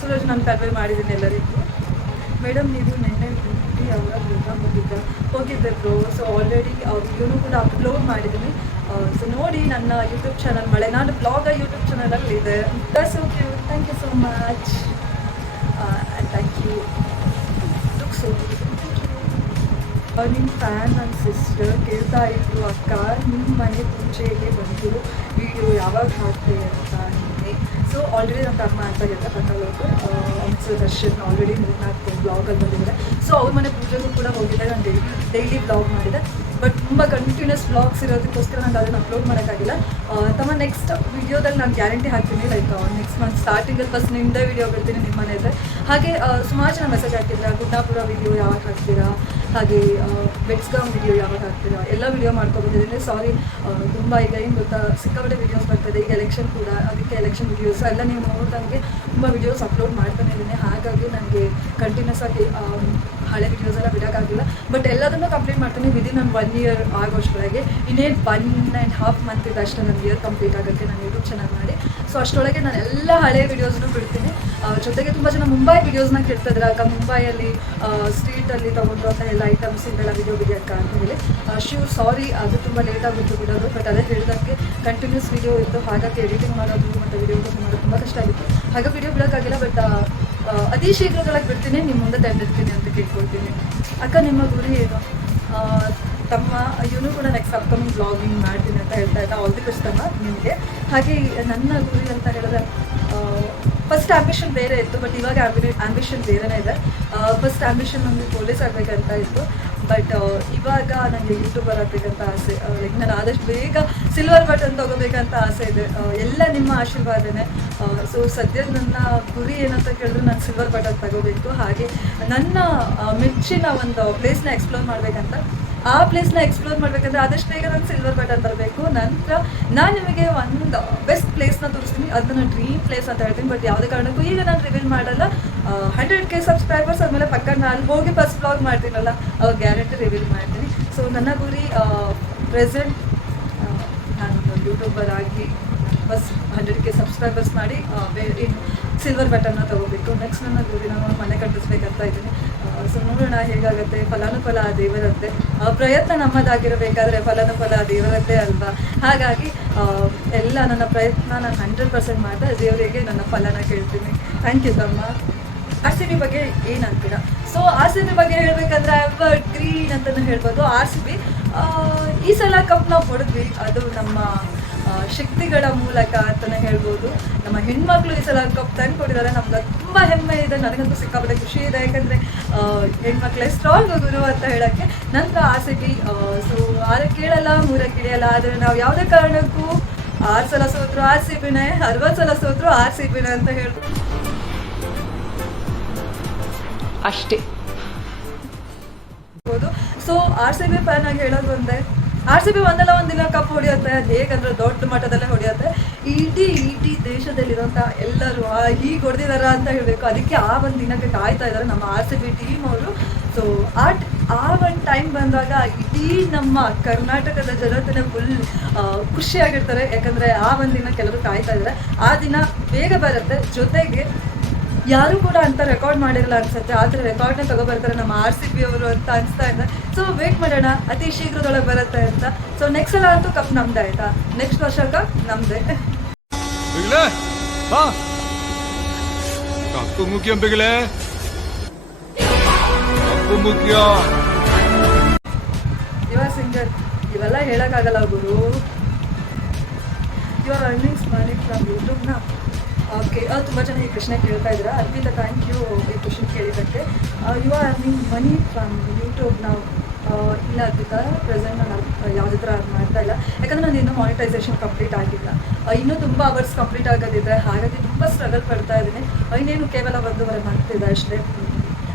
ಸೂರಜ್ ನಾನು ಕನ್ವೆ ಮಾಡಿದ್ದೀನಿ ಎಲ್ಲರಿಗೂ. ಮೇಡಮ್ ನೀವು ನೆನ್ನೆ ಅವರ ಬೇಗ ಹೋಗಿದ್ದ ಹೋಗಿದ್ದೆ ಬ್ರೋ ಸೊ ಆಲ್ರೆಡಿ ವಿಡಿಯೋನು ಕೂಡ ಅಪ್ಲೋಡ್ ಮಾಡಿದ್ದೀನಿ ಸೊ ನೋಡಿ ನನ್ನ YouTube channel Malenadu blog YouTube ಚಾನಲಲ್ಲಿ ಇದೆ. So Q thank you so much thank you look so ನಿಮ್ಮ ಫ್ಯಾನ್ ನನ್ನ ಸಿಸ್ಟರ್ ಕೇಳ್ತಾ ಇದ್ರು ಅಕ್ಕ ನಿಮ್ಮ ಮನೆ ಪೂಜೆಗೆ ಬಂದು ವಿಡಿಯೋ ಯಾವಾಗ ಹಾಕ್ತೀವಿ ಅಂತ ನಿನ್ನೆ ಸೊ ಆಲ್ರೆಡಿ ನಮ್ಮ ತಮ್ಮ ಅಂತ ಹೇಳ್ತಾ ಪಕ್ಕದವ್ರು ಸೊ ದರ್ಶನ್ ಆಲ್ರೆಡಿ ಮೂರ್ನಾಲ್ಕು ಬ್ಲಾಗಲ್ಲಿ ಬಂದಿದ್ದಾರೆ. ಸೊ ಅವ್ರ ಮನೆ ಪೂಜೆಗೂ ಕೂಡ ಹೋಗಿದ್ದೆ ನಾನು ಡೈಲಿ ಡೈಲಿ ಬ್ಲಾಗ್ ಮಾಡಿದೆ. ಬಟ್ ತುಂಬ ಕಂಟಿನ್ಯೂಸ್ ಬ್ಲಾಗ್ಸ್ ಇರೋದಕ್ಕೋಸ್ಕರ ನಾನು ಅದನ್ನು ಅಪ್ಲೋಡ್ ಮಾಡೋಕ್ಕಾಗಿಲ್ಲ. ತಮ್ಮ ನೆಕ್ಸ್ಟ್ ವಿಡಿಯೋದಲ್ಲಿ ನಾನು ಗ್ಯಾರಂಟಿ ಹಾಕ್ತೀನಿ ಲೈಕ್ ನೆಕ್ಸ್ಟ್ ಮಂತ್ ಸ್ಟಾರ್ಟಿಂಗಲ್ಲಿ ಫಸ್ಟ್ ನಿಮ್ಮದೇ ವಿಡಿಯೋ ಬಿಡ್ತೀನಿ ನಿಮ್ಮ ಮನೆಯಲ್ಲೇ. ಹಾಗೆ ಸುಮಾರು ಜನ ಮೆಸೇಜ್ ಹಾಕಿದ್ರೆ, ಗುಡ್ಡಾಪುರ ವಿಡಿಯೋ ಯಾವಾಗ ಹಾಕ್ತೀರಾ? ಹಾಗೆ ಬೆಟ್ಸ್ಗಾಮ್ ವಿಡಿಯೋ ಯಾವಾಗ ಹಾಕ್ತೀರಾ? ಎಲ್ಲ ವಿಡಿಯೋ ಮಾಡ್ಕೊಬಂದಿದ್ದೀನಿ ಸಾರಿ ತುಂಬ ಈಗ ಏನು ಗೊತ್ತಾ, ಸಿಕ್ಕಾಪಟ್ಟೆ ವಿಡಿಯೋಸ್ ಬರ್ತದೆ. ಈಗ ಎಲೆಕ್ಷನ್ ಕೂಡ, ಅದಕ್ಕೆ ಎಲೆಕ್ಷನ್ ವೀಡಿಯೋಸ್ ಎಲ್ಲ ನೀವು ನೋಡಿದಂಗೆ ತುಂಬ ವಿಡಿಯೋಸ್ ಅಪ್ಲೋಡ್ ಮಾಡ್ತಾನೆ ಇದ್ದೀನಿ. ಹಾಗಾಗಿ ನನಗೆ ಕಂಟಿನ್ಯೂಸ್ ಆಗಿ ಹಳೆ ವಿಡಿಯೋಸ್ ಎಲ್ಲ ಬಿಡೋಕ್ಕಾಗಿಲ್ಲ ಬಟ್ ಎಲ್ಲದನ್ನು ಕಂಪ್ಲೀಟ್ ಮಾಡ್ತೀನಿ ವಿದಿನ್ ಒಂದು ಒನ್ ಇಯರ್ ಆಗೋಷ್ಟೊಳಗೆ ಇನ್ನೇನು ಒನ್ ಆ್ಯಂಡ್ ಹಾಫ್ ಮಂತ್ ಇದೆ ಅಷ್ಟೇ ನನ್ನ ಇಯರ್ ಕಂಪ್ಲೀಟ್ ಆಗುತ್ತೆ ನಾನು ಯೂಟ್ಯೂಬ್ ಚಾನಲ್ ಮಾಡಿ. ಸೊ ಅಷ್ಟರೊಳಗೆ ನಾನು ಎಲ್ಲ ಹಳೆ ವಿಡಿಯೋಸ್ನು ಬಿಡ್ತೀನಿ. ಜೊತೆಗೆ ತುಂಬ ಜನ ಮುಂಬೈ ವಿಡಿಯೋಸ್ನ ಕೇಳ್ತಾ ಆಗ ಮುಂಬೈಯಲ್ಲಿ ಸ್ಟ್ರೀಟಲ್ಲಿ ತೊಗೊಂಡ್ರಂಥ ಎಲ್ಲ ಐಟಮ್ಸ್ ಇಂದೆಲ್ಲ ವಿಡಿಯೋ ಬಿಡಿ ಅಕ್ಕ ಅಂತ ಹೇಳಿ. ಶ್ಯೂರ್ ಸಾರಿ ಅದು ತುಂಬ ಲೇಟ್ ಆಗಿತ್ತು ಬಿಡೋದು. ಬಟ್ ಅದೇ ಹೇಳಿದಂಗೆ ಕಂಟಿನ್ಯೂಸ್ ವಿಡಿಯೋ ಇತ್ತು. ಹಾಗಾಗಿ ಎಡಿಟಿಂಗ್ ಮಾಡೋದು, ಮತ್ತು ವಿಡಿಯೋ ಮಾಡೋದು ತುಂಬ ಕಷ್ಟ ಆಗಿತ್ತು. ಹಾಗೆ ವಿಡಿಯೋ ಬಿಡೋಕ್ಕಾಗಿಲ್ಲ ಬಟ್ ಅತಿ ಶೀಘ್ರದೊಳಗೆ ಬಿಡ್ತೀನಿ ನಿಮ್ಮ ಮುಂದೆ ತಂದಿರ್ತೀನಿ ಅಂತ ಕೇಳ್ಕೊಳ್ತೀನಿ. ಅಕ್ಕ, ನಿಮ್ಮ ಗುರಿ ಏನು? ತಮ್ಮ ಇವನು ಕೂಡ ನೆಕ್ಸ್ಟ್ ಅಪ್ಕಮಿಂಗ್ ಬ್ಲಾಗಿಂಗ್ ಮಾಡ್ತೀನಿ ಅಂತ ಹೇಳ್ತಾ ಇದ್ದ ಆಲ್ ದಿ ಬೆಸ್ಟ್ ಅಮ್ಮ ನಿಮಗೆ. ಹಾಗೆ ನನ್ನ ಗುರಿ ಅಂತ ಹೇಳಿದ್ರೆ ಫಸ್ಟ್ ಆಂಬಿಷನ್ ಬೇರೆ ಇತ್ತು ಬಟ್ ಇವಾಗ ಆಂಬಿಷನ್ ಬೇರೆನೇ ಇದೆ. ಫಸ್ಟ್ ಆಂಬಿಷನ್ ನಮಗೆ ಪೊಲೀಸ್ ಆಗಬೇಕಂತ ಇತ್ತು. ಬಟ್ ಇವಾಗ ನನಗೆ ಯೂಟ್ಯೂಬರ್ ಆಗಬೇಕಂತ ಆಸೆ. ಲೈಕ್ ನಾನು ಆದಷ್ಟು ಬೇಗ ಸಿಲ್ವರ್ ಬಟನ್ ತೊಗೋಬೇಕಂತ ಆಸೆ ಇದೆ. ಎಲ್ಲ ನಿಮ್ಮ ಆಶೀರ್ವಾದನೇ. ಸೊ ಸದ್ಯ ನನ್ನ ಗುರಿ ಏನಂತ ಕೇಳಿದ್ರೆ ನಾನು ಸಿಲ್ವರ್ ಬಟನ್ ತಗೋಬೇಕು. ಹಾಗೆ ನನ್ನ ಮೆಚ್ಚಿನ ಒಂದು ಪ್ಲೇಸ್ನ ಎಕ್ಸ್ಪ್ಲೋರ್ ಮಾಡಬೇಕಂತ ಆ ಪ್ಲೇಸ್ನ ಎಕ್ಸ್ಪ್ಲೋರ್ ಮಾಡಬೇಕಂದ್ರೆ ಆದಷ್ಟು ಬೇಗ ನಾನು ಸಿಲ್ವರ್ ಬಟನ್ ಬರಬೇಕು ನಂತರ ನಾನು ನಿಮಗೆ ಒಂದು ಬೆಸ್ಟ್ ಪ್ಲೇಸ್ನ ತೋರಿಸ್ತೀನಿ. ಅದನ್ನ ಡ್ರೀಮ್ ಪ್ಲೇಸ್ ಅಂತ ಹೇಳ್ತೀನಿ. ಬಟ್ ಯಾವುದೇ ಕಾರಣಕ್ಕೂ ಈಗ ನಾನು ರಿವೀಲ್ ಮಾಡಲ್ಲ. ಹಂಡ್ರೆಡ್ ಕೆ ಸಬ್ಸ್ಕ್ರೈಬರ್ಸ್ ಆದಮೇಲೆ ಪಕ್ಕ ನಾನು ಹೋಗಿ ಫಸ್ಟ್ ಬ್ಲಾಗ್ ಮಾಡ್ತೀನಲ್ಲ, ಅವಾಗ ಗ್ಯಾರಂಟಿ ರಿವೀಲ್ ಮಾಡ್ತೀನಿ. ಸೊ ನನ್ನ ಗುರಿ ಪ್ರೆಸೆಂಟ್ ನಾನು ಯೂಟ್ಯೂಬರ್ ಆಗಿ ಫಸ್ಟ್ ಹಂಡ್ರೆಡ್ ಕೆ ಸಬ್ಸ್ಕ್ರೈಬರ್ಸ್ ಮಾಡಿ ಇನ್ನು ಸಿಲ್ವರ್ ಬಟನ್ನ ತಗೋಬೇಕು. ನೆಕ್ಸ್ಟ್ ನನ್ನ ಗುರಿ ನಾನು ಮನೆ ಕಟ್ಟಿಸ್ಬೇಕಂತ ಇದ್ದೀನಿ. ಸೊ ನೋಡೋಣ ಹೇಗಾಗುತ್ತೆ. ಫಲಾನುಫಲ ಆ ದೇವರಂತೆ ಪ್ರಯತ್ನ ನಮ್ಮದಾಗಿರಬೇಕಾದ್ರೆ ಫಲಾನುಫಲ ಆ ದೇವರಂತೆ ಅಲ್ವಾ? ಹಾಗಾಗಿ ಎಲ್ಲ ನನ್ನ ಪ್ರಯತ್ನ ನಾನು ಹಂಡ್ರೆಡ್ ಪರ್ಸೆಂಟ್ ಮಾಡ್ತಾ ದೇವರಿಗೆ ನನ್ನ ಫಲನ ಕೇಳ್ತೀನಿ. ಥ್ಯಾಂಕ್ ಯು ತಮ್ಮ. ಆರ್ ಸಿ ಬಿ ಬಗ್ಗೆ ಏನಂತೀರಾ ಸೊ ಆರ್ ಸಿ ಬಿ ಬಗ್ಗೆ ಹೇಳ್ಬೇಕಂದ್ರೆ ಎವರ್ ಗ್ರೀನ್ ಅಂತಲೂ ಹೇಳ್ಬೋದು. ಆರ್ ಸಿ ಬಿ ಈ ಸಲ ಕಪ್ ನಾವು ಹೊಡೆದ್ವಿ. ಅದು ನಮ್ಮ ಶಕ್ತಿಗಳ ಮೂಲಕ ಅಂತಾನೆ ಹೇಳ್ಬೋದು. ನಮ್ಮ ಹೆಣ್ಮಕ್ಳು ಈ ಸಲ ಕಪ್ ತಂದು ಕೊಟ್ಟಿದ್ದಾರೆ. ನಮ್ಗೆ ತುಂಬ ಹೆಮ್ಮೆ ಇದೆ. ನನಗಂತೂ ಸಿಕ್ಕಾಪಟ್ಟೆ ಖುಷಿ ಇದೆ. ಯಾಕಂದರೆ ಹೆಣ್ಮಕ್ಳೇ ಸ್ಟ್ರಾಂಗ್ ಗುರು ಅಂತ ಹೇಳಕ್ಕೆ ನಂತರ ಆಸೆಗೆ ಸಿ ಬಿ ಸೊ ಆರ ಕೇಳಲ್ಲ ಮೂರ ಕಿಳಿಯಲ್ಲ ಆದರೆ ನಾವು ಯಾವುದೇ ಕಾರಣಕ್ಕೂ ಆರು ಸಲ ಸೋತ್ರು ಆರ್ ಸಿ ಬಿನೇ ಅರವತ್ತು ಸಲ ಸೋತ್ರು ಆರ್ ಸಿ ಬಿನೇ ಅಂತ ಹೇಳ್ಬೋದು. ಅಷ್ಟೇ. So R C B fan ಆಗಿ ಹೇಳೋದು ಒಂದೇ. ಆರ್ ಸಿ ಬಿ ಒಂದಲ್ಲ ಒಂದಿನ ಕಪ್ ಹೊಡೆಯುತ್ತೆ ಅದು ಹೇಗಂದ್ರೆ ದೊಡ್ಡ ಮಟ್ಟದಲ್ಲೇ ಹೊಡೆಯುತ್ತೆ. ಇಡೀ ಇಡೀ ದೇಶದಲ್ಲಿರುವಂಥ ಎಲ್ಲರೂ ಹೀಗೆ ಹೊಡೆದಿದಾರ ಅಂತ ಹೇಳಬೇಕು. ಅದಕ್ಕೆ ಆ ಒಂದು ದಿನಕ್ಕೆ ಕಾಯ್ತಾ ಇದ್ದಾರೆ ನಮ್ಮ ಆರ್ ಸಿ ಬಿ ಟೀಮ್ ಅವರು ಸೊ ಆಟ್ ಆ ಒಂದು ಟೈಮ್ ಬಂದಾಗ ಇಡೀ ನಮ್ಮ ಕರ್ನಾಟಕದ ಜನತೆನೇ ಫುಲ್ ಖುಷಿಯಾಗಿರ್ತಾರೆ. ಯಾಕಂದರೆ ಆ ಒಂದು ದಿನ ಕೆಲವರು ಕಾಯ್ತಾ ಇದ್ದಾರೆ ಆ ದಿನ ಬೇಗ ಬರುತ್ತೆ. ಜೊತೆಗೆ ಯಾರು ಕೂಡ ಅಂತ ರೆಕಾರ್ಡ್ ಮಾಡಿರಲ್ಲ ಅನ್ಸುತ್ತೆ. ಆದ್ರೆ ರೆಕಾರ್ಡ್ನ ತಗೋಬರ್ತಾರೆ ನಮ್ಮ ಆರ್ ಸಿ ಬಿ ಅವರು ಅಂತ ಅನ್ಸ್ತಾ ಇದೆ. ಸೊ ವೇಟ್ ಮಾಡೋಣ. ಅತಿ ಶೀಘ್ರದೊಳಗೆ ಬರುತ್ತೆ ಅಂತ. ಸೊ ನೆಕ್ಸ್ಟ್ ಸಲ ಅಂತೂ ಕಪ್ ನಮ್ದೇ ಆಯ್ತಾ? ನೆಕ್ಸ್ಟ್ ವರ್ಷ ಕಪ್ ನಮ್ದೇ. ಕಪ್ಪು ಮುಖ್ಯ ಬಿಗ್ಲೆ. ಕಪ್ಪು ಮುಖ್ಯ ಯುವ ಸಿಂಗರ್ ಇವೆಲ್ಲ ಹೇಳಕ್ಕಾಗಲ್ಲ ಗುರು. ಯುವರ್ ಅರ್ನಿಂಗ್ಸ್ ಮನಿ ಫ್ರಮ್ ಯೂಟ್ಯೂಬ್ನ ಓಕೆ ತುಂಬ ಜನ ಈ ಪ್ರಶ್ನೆ ಕೇಳ್ತಾ ಇದ್ದೀರಾ. ಅರ್ಪಿತ ಥ್ಯಾಂಕ್ ಯು ಈ ಕ್ವಶನ್ ಕೇಳಿದ್ದಕ್ಕೆ. You are earning money from YouTube ನಾವು ಇಲ್ಲ ಅರ್ಪಿತ ಪ್ರೆಸೆಂಟ್ ನಾನು ಯಾವುದೇ ಥರ ಮಾಡ್ತಾ ಇಲ್ಲ. ಯಾಕಂದರೆ ನಾನು ಇನ್ನೂ ಮಾನಿಟೈಸೇಷನ್ ಕಂಪ್ಲೀಟ್ ಆಗಿಲ್ಲ. ಇನ್ನೂ ತುಂಬ ಅವರ್ಸ್ ಕಂಪ್ಲೀಟ್ ಆಗೋದಿದೆ ಹಾಗಾಗಿ ತುಂಬ ಸ್ಟ್ರಗಲ್ ಪಡ್ತಾ ಇದ್ದೀನಿ. ಇನ್ನೇನು ಕೇವಲ ಒಂದೂವರೆ ಮಾಡ್ತಿದ್ದೆ ಅಷ್ಟೇ.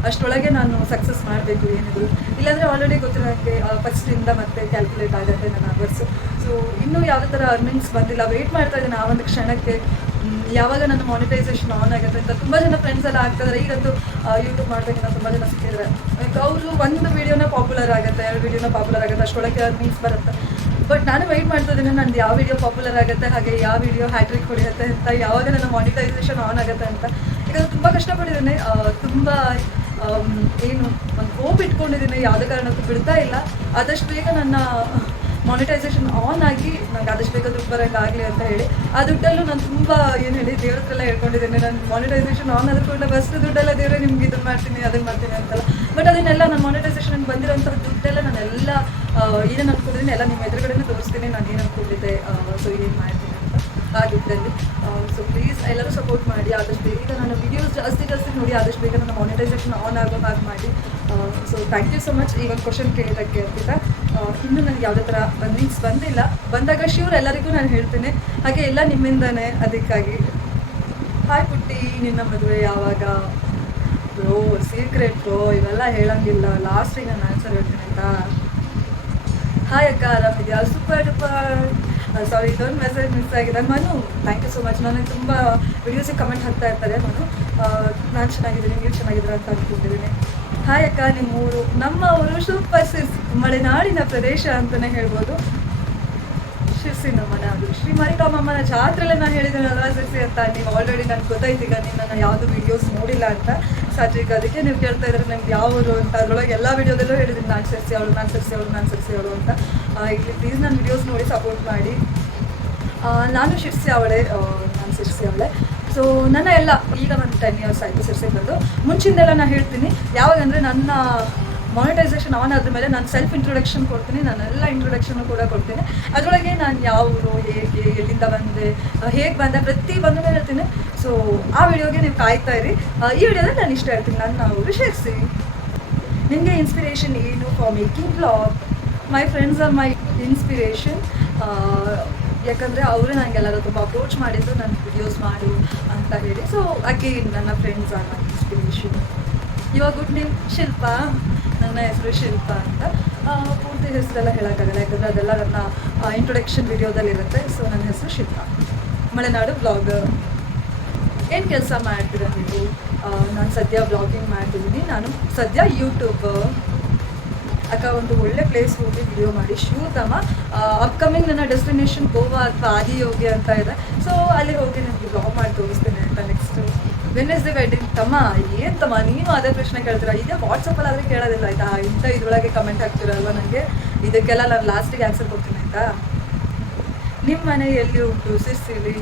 ಅಷ್ಟರೊಳಗೆ ನಾನು ಸಕ್ಸಸ್ ಮಾಡಬೇಕು ಏನಿದ್ರು. ಇಲ್ಲಾಂದರೆ ಆಲ್ರೆಡಿ ಗೊತ್ತಿರೋ ಹಾಗೆ ಫಸ್ಟಿಂದ ಮತ್ತೆ ಕ್ಯಾಲ್ಕುಲೇಟ್ ಆಗುತ್ತೆ ನನ್ನ ಅವರ್ಸು ಸೊ ಇನ್ನೂ ಯಾವುದೇ ಥರ ಅರ್ನಿಂಗ್ಸ್ ಬಂದಿಲ್ಲ. ವೆಯ್ಟ್ ಮಾಡ್ತಾ ಇದ್ದೀನಿ ಆ ಒಂದು ಕ್ಷಣಕ್ಕೆ. ಯಾವಾಗ ನನ್ನ ಮಾನಿಟೈಸೇಷನ್ ಆನ್ ಆಗುತ್ತೆ ಅಂತ ತುಂಬ ಜನ ಫ್ರೆಂಡ್ಸ್ ಎಲ್ಲ ಆಗ್ತಿದ್ದಾರೆ ಈಗಂತೂ ಯೂಟ್ಯೂಬ್ ಮಾಡಬೇಕಂತ ತುಂಬ ಜನ ಸಿಕ್ಕಿದ್ದಾರೆ. ಅವರು ಒಂದು ವಿಡಿಯೋನ ಪಾಪ್ಯುಲರ್ ಆಗುತ್ತೆ, ಎರಡು ವೀಡಿಯೋನ ಪಾಪ್ಯುಲರ್ ಆಗುತ್ತೆ ಅಷ್ಟೊಳಗೆ ಮೀನ್ಸ್ ಬರುತ್ತೆ. ಬಟ್ ನಾನು ವೆಯ್ಟ್ ಮಾಡ್ತಾ ಇದ್ದೀನಿ, ನಂದು ಯಾವ ವಿಡಿಯೋ ಪಾಪ್ಯುಲರ್ ಆಗುತ್ತೆ, ಹಾಗೆ ಯಾವ ವಿಡಿಯೋ ಹ್ಯಾಟ್ರಿಕ್ ಹೊಡೆಯುತ್ತೆ ಅಂತ, ಯಾವಾಗ ನನ್ನ ಮಾನಿಟೈಸೇಷನ್ ಆನ್ ಆಗುತ್ತೆ ಅಂತ. ಯಾಕಂದ್ರೆ ತುಂಬ ಕಷ್ಟಪಟ್ಟಿದ್ದೀನಿ. ತುಂಬ ಏನು, ಒಂದು ಹೋಪ್ ಇಟ್ಕೊಂಡಿದ್ದೀನಿ. ಯಾವುದೇ ಕಾರಣಕ್ಕೂ ಬಿಡ್ತಾ ಇಲ್ಲ. ಆದಷ್ಟು ಬೇಗ ನನ್ನ ಮಾನಿಟೈಸೇಷನ್ ಆನ್ ಆಗಿ ನಂಗೆ ಆದಷ್ಟು ಬೇಗ ದುಡ್ಡು ಬರೋಕ್ಕಾಗಲಿ ಅಂತ ಹೇಳಿ, ಆ ದುಡ್ಡಲ್ಲೂ ನಾನು ತುಂಬ ಏನು ಹೇಳಿ ದೇವ್ರ ಹತ್ರ ಎಲ್ಲ ಹೇಳ್ಕೊಂಡಿದ್ದೇನೆ. ನಾನು ಮಾನಿಟೈಸೇಷನ್ ಆನ್ ಆದ ಕೂಡ ಫಸ್ಟ್ ದುಡ್ಡೆಲ್ಲ ದೇವರೇ ನಿಮ್ಗೆ ಇದನ್ನು ಮಾಡ್ತೀನಿ ಅದನ್ನು ಮಾಡ್ತೀನಿ ಅಂತಲ್ಲ. ಬಟ್ ಅದನ್ನೆಲ್ಲ ನಾನು ಮಾನಿಟೈಸೇಷನ್ ಬಂದಿರೋಂಥ ದುಡ್ಡೆಲ್ಲ ನಾನೆಲ್ಲ ಏನೇನು ಅನ್ಕೊಂಡಿದ್ದೀನಿ ಎಲ್ಲ ನಿಮ್ಮ ಎದುರುಗಡೆನೇ ತೋರಿಸ್ತೀನಿ. ನಾನು ಏನು ಅನ್ಕೊಂಡಿದ್ದೆ ಸೊ ಏನು ಮಾಡ್ತೀನಿ ಅಂತ ಆ ದುಡ್ಡಲ್ಲಿ. ಸೊ ಪ್ಲೀಸ್ ಎಲ್ಲರೂ ಸಪೋರ್ಟ್ ಮಾಡಿ, ಆದಷ್ಟು ಬೇಗ ನಾನು ವಿಡಿಯೋಸ್ ಜಾಸ್ತಿ ಜಾಸ್ತಿ ನೋಡಿ, ಆದಷ್ಟು ಬೇಗ ನನ್ನ ಮಾನಿಟೈಸೇಷನ್ ಆನ್ ಆಗೋ ಹಾಗೆ ಮಾಡಿ. So thank you so much ಈ ಒಂದು ಕ್ವಶನ್ ಕೇಳಿದ್ದಕ್ಕೆ ಅಂತ. ಇನ್ನೂ ನನಗೆ ಯಾವುದೇ ಥರ ಅರ್ನಿಂಗ್ಸ್ ಬಂದಿಲ್ಲ. ಬಂದಾಗ ಶ್ಯೂರ್ ಎಲ್ಲರಿಗೂ ನಾನು ಹೇಳ್ತೇನೆ. ಹಾಗೆ ಎಲ್ಲ ನಿಮ್ಮಿಂದನೇ ಅದಕ್ಕಾಗಿ. ಹಾಯ್ ಪುಟ್ಟಿ, ನಿನ್ನ ಮದುವೆ ಯಾವಾಗ? ಬ್ರೋ ಸೀಕ್ರೆಟ್ ಬ್ರೋ ಇವೆಲ್ಲ ಹೇಳಂಗಿಲ್ಲ. ಲಾಸ್ಟಿಗೆ ನಾನು ಆನ್ಸರ್ ಹೇಳ್ತೀನಿ ಅಂತ ಹಾಯ್ ಅಕ್ಕ, ಆರಾಮಿದ್ಯಾ? ಸೂಪರ್ ಡೂಪರ್ ಸಾರಿ ಇದೊಂದು ಮೆಸೇಜ್ ಮಿಸ್ ಆಗಿದೆ. Manu thank you so much ನನಗೆ ತುಂಬ ವಿಡಿಯೋಸಿಗೆ ಕಮೆಂಟ್ ಹಾಕ್ತಾ ಇರ್ತಾರೆ ಮನು. ನಾನು ಚೆನ್ನಾಗಿದ್ದೀನಿ, ನೀವು ಚೆನ್ನಾಗಿದ್ದೀರ ಅಂತ ಅಂದ್ಕೊಂಡಿದ್ದೀನಿ ಹಾಯ್ ಅಕ್ಕ ನಿಮ್ಮ ಊರು ನಮ್ಮ ಊರು ಸೂಪರ್ ಸಿಸ್ ಮಲೆನಾಡಿನ ಪ್ರದೇಶ ಅಂತಲೇ ಹೇಳ್ಬೋದು. ಶಿರ್ಸಿನ ಮನೆ ಅದು. ಶ್ರೀ ಮಾರಿಕಾಮಮ್ಮನ ಜಾತ್ರೆಲ್ಲ ನಾನು ಹೇಳಿದ್ದೇನಲ್ವಾ ಶಿರ್ಸಿ ಅಂತ. ನೀವು ಆಲ್ರೆಡಿ ನನ್ಗೆ ಗೊತ್ತಾಯ್ತೀಗ ನೀವು ನಾನು ಯಾವುದು ವಿಡಿಯೋಸ್ ನೋಡಿಲ್ಲ ಅಂತ. ಸಾತ್ವಿಕ್, ಅದಕ್ಕೆ ನೀವು ಕೇಳ್ತಾ ಇದ್ರೆ, ನಿಮ್ಗೆ ಯಾವ ಊರು ಅಂತ. ಅದ್ರೊಳಗೆ ಎಲ್ಲ ವಿಡಿಯೋದಲ್ಲೂ ಹೇಳಿದ್ದೀನಿ, ನಾನು ಶಿರ್ಸಿ ಅವಳು, ನಾನು ಶಿರ್ಸಿ ಅವಳು, ನಾನು ಶಿರ್ಸಿ ಅವಳು ಅಂತ. ಇಲ್ಲಿ ಪ್ಲೀಸ್ ನನ್ನ ವಿಡಿಯೋಸ್ ನೋಡಿ ಸಪೋರ್ಟ್ ಮಾಡಿ. ನಾನು ಶಿರ್ಸಿ ಅವಳೆ ನಾನು ಶಿರ್ಸಿ ಅವಳೆ. ಸೊ ನನ್ನ ಎಲ್ಲ ಈಗ ಒಂದು ಟೆನ್ ಇಯರ್ಸ್ ಆಯಿತು ಸಿರ್ಸೆ ಬಂದು. ಮುಂಚಿಂದೆಲ್ಲ ನಾನು ಹೇಳ್ತೀನಿ, ಯಾವಾಗಂದರೆ ನನ್ನ ಮಾನಿಟೈಸೇಷನ್ ಆನ್ ಆದ ಮೇಲೆ ನಾನು ಸೆಲ್ಫ್ ಇಂಟ್ರೊಡಕ್ಷನ್ ಕೊಡ್ತೀನಿ, ನಾನು ಎಲ್ಲ ಇಂಟ್ರೊಡಕ್ಷನ್ ಕೂಡ ಕೊಡ್ತೀನಿ. ಅದರೊಳಗೆ ನಾನು ಯಾವರು ಹೇಗೆ, ಎಲ್ಲಿಂದ ಬಂದೆ ಹೇಗೆ ಬಂದೆ ಪ್ರತಿ ಬಂದೂ ಹೇಳ್ತೀನಿ. ಸೊ ಆ ವಿಡಿಯೋಗೆ ನೀವು ಕಾಯ್ತಾ ಇರಿ. ಈ ವಿಡಿಯೋದಲ್ಲಿ ನಾನು ಇಷ್ಟ ಹೇಳ್ತೀನಿ, ನನ್ನ ವಿಷಯಿಸಿ ನಿಮಗೆ ಇನ್ಸ್ಪಿರೇಷನ್ ಏನು for making vlog my friends are my inspiration ಯಾಕಂದರೆ ಅವರು ನನಗೆಲ್ಲರೂ ತುಂಬ ಅಪ್ರೋಚ್ ಮಾಡಿದ್ದು ನನ್ನ ವಿಡಿಯೋಸ್ ಮಾಡು. ಅಂತ ಹೇಳಿ. ಸೊ ಅಗೇನ್ ನನ್ನ ಫ್ರೆಂಡ್ಸ್ ಆರ್ ಮೈ ಇನ್ಸ್ಪಿರೇಷನ್ ಇವಾಗ ಗುಡ್ ನೇಮ್ ಶಿಲ್ಪ. ನನ್ನ ಹೆಸರು ಶಿಲ್ಪ ಅಂತ. ಪೂರ್ತಿ ಹೆಸರೆಲ್ಲ ಹೇಳೋಕ್ಕಾಗಲ್ಲ, ಯಾಕಂದರೆ ಅದೆಲ್ಲ ನನ್ನ ಇಂಟ್ರೊಡಕ್ಷನ್ ವಿಡಿಯೋದಲ್ಲಿ ಇರುತ್ತೆ ಸೊ ನನ್ನ ಹೆಸರು ಶಿಲ್ಪ. ಮಲೆನಾಡು ಬ್ಲಾಗರ್ ಏನು ಕೆಲಸ ಮಾಡ್ತೀರ ನೀವು? ನಾನು ಸದ್ಯ ಬ್ಲಾಗಿಂಗ್ ಮಾಡ್ತಿದ್ದೀನಿ ನಾನು ಸದ್ಯ ಯೂಟ್ಯೂಬ್ ಅಕ್ಕ ಒಂದು ಒಳ್ಳೆ ಪ್ಲೇಸ್ ಹೋಗಿ ವಿಡಿಯೋ ಮಾಡಿ. ಶೂತಮ್ಮ ಅಪ್ಕಮಿಂಗ್ ನನ್ನ ಡೆಸ್ಟಿನೇಷನ್ ಗೋವಾ ಅಥವಾ ಆದಿಯೋಗಿ ಅಂತ ಇದೆ. ಸೊ ಅಲ್ಲಿ ಹೋಗಿ ನಿಮ್ಗೆ ಬ್ಲಾಗ್ ಮಾಡಿ ತೋರಿಸ್ತೇನೆ ಅಂತ ನೆಕ್ಸ್ಟ್ ವೆನ್ನೆಸ್ಡೇ ವೆಡ್ಡಿಂಗ್ ತಮ್ಮ ಏನು ತಮ್ಮ ನೀನು ಅದೇ ಪ್ರಶ್ನೆ ಕೇಳ್ತೀರಾ? ಇದೇ ವಾಟ್ಸಪ್ಪಲ್ಲಿ ಆದರೆ ಕೇಳೋದಿಲ್ಲ, ಆಯಿತಾ? ಇಂಥ ಇದ್ರೊಳಗೆ ಕಮೆಂಟ್ ಹಾಕ್ತಿರಲ್ವ ನನಗೆ? ಇದಕ್ಕೆಲ್ಲ ನಾನು ಲಾಸ್ಟಿಗೆ ಆನ್ಸರ್ ಕೊಡ್ತೀನಿ, ಆಯಿತಾ? ನಿಮ್ಮ ಮನೆ ಎಲ್ಲಿ ಉಂಟು? ಸಿರ್ಸಿಲಿ